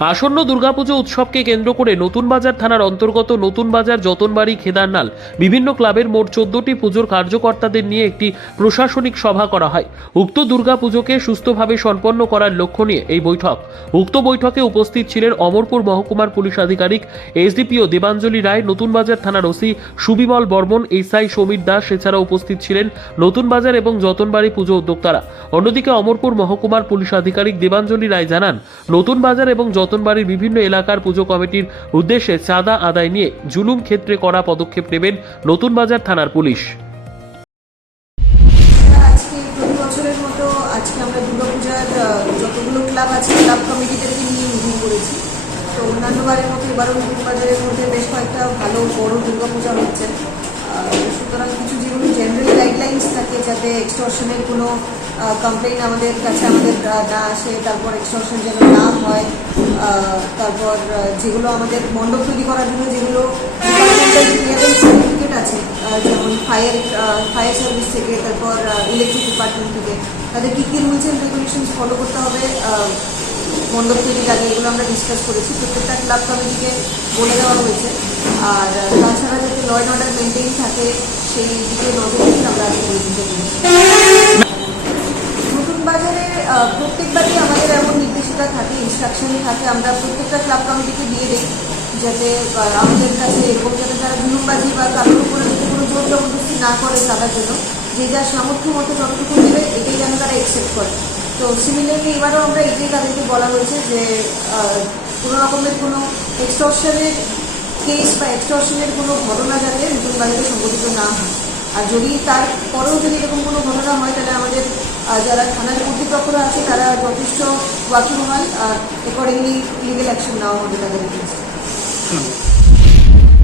আসন্ন দুর্গাপুজো উৎসবকে কেন্দ্র করে নতুন বাজার থানার অন্তর্গত নতুন বাজার যতনবাড়ি খেদারনাল বিভিন্ন ক্লাবের মোট চোদ্দটি পুজোর কার্যকর্তাদের নিয়ে একটি প্রশাসনিক সভা করা হয়। উক্ত দুর্গাপুজোকে সুস্থভাবে সম্পন্ন করার লক্ষ্য নিয়ে এই বৈঠক। উক্ত বৈঠকে উপস্থিত ছিলেন অমরপুর মহকুমার পুলিশ আধিকারিক এসডিপিও দেবাঞ্জলি রায়, নতুন বাজার থানার ওসি সুবিমল বর্মন, এসআই সমীর দাস এছাড়া উপস্থিত ছিলেন নতুন বাজার এবং যতনবাড়ি পুজো উদ্যোক্তারা। অন্যদিকে অমরপুর মহকুমার পুলিশ আধিকারিক দেবাঞ্জলি রায় জানান, নতুন বাজার এবং যতনবাড়ির বিভিন্ন এলাকার পুজো কমিটির উদ্দেশ্যে চাঁদা আদায় নিয়ে জুলুম ক্ষেত্রে করা পদক্ষেপ নেবেন নতুন বাজার থানার পুলিশ। অন্যান্য বেশ কয়েকটা ভালো বড় দুর্গাপূজা হচ্ছে। সুতরাং কিছু গাইডলাইন্স থাকে যাতে এক্সটর্শনের কোনো কমপ্লেন আমাদের কাছে, আমাদের না আসে, তারপর এক্সটর্শন যেন না হয় তারপর যেগুলো আমাদের মণ্ডপ তৈরি করার জন্য যেগুলো সার্টিফিকেট আছে যেমন ফায়ার ফায়ার সার্ভিস থেকে, তারপর ইলেকট্রিক ডিপার্টমেন্ট থেকে, তাদের কী কী রুলস অ্যান্ড রেগুলেশনস ফলো করতে হবে মণ্ডপ তৈরির আগে এগুলো আমরা ডিসকাস করেছি, প্রত্যেকটা ক্লাব কমিটিকে বলে দেওয়া হয়েছে। আর, তাছাড়া যাতে ল অ্যান্ড অর্ডার মেনটেন থাকে, সেই দিকে নজর নতুন বাজারে প্রত্যেকবারই আমাদের এমন নির্দেশিকা থাকে ইনস্ট্রাকশন থাকে। আমরা প্রত্যেকটা ক্লাব কমিটিকে দিয়ে দিই, যাতে আমাদের কাছে এরকম যাতে তারা জুলুমবাজি বা কারোর উপরে কোনো জোর জবরদস্তি না করে তাদের জন্য, যে যার সামর্থ্য মতো যতটুকু দেবে, এটাই যেন তারা অ্যাকসেপ্ট করে। তো সিমিলারলি এবারও আমরা এটাই তাদেরকে বলা হয়েছে যে কোনো রকমের কোনো এক্সটর্শনের কেস বা এক্সটর্শনের কোনো ঘটনা যাতে নতুন বাজারে সংঘটিত না হয়। আর যদি তারপরেও যদি এরকম কোনো ঘটনা হয়, তাহলে আমাদের যারা থানার কর্তৃপক্ষরা আছে, তারা যথেষ্ট ওয়াকিবহাল আর অ্যাকর্ডিংলি লিগেল অ্যাকশন নেওয়া হবে তাদের।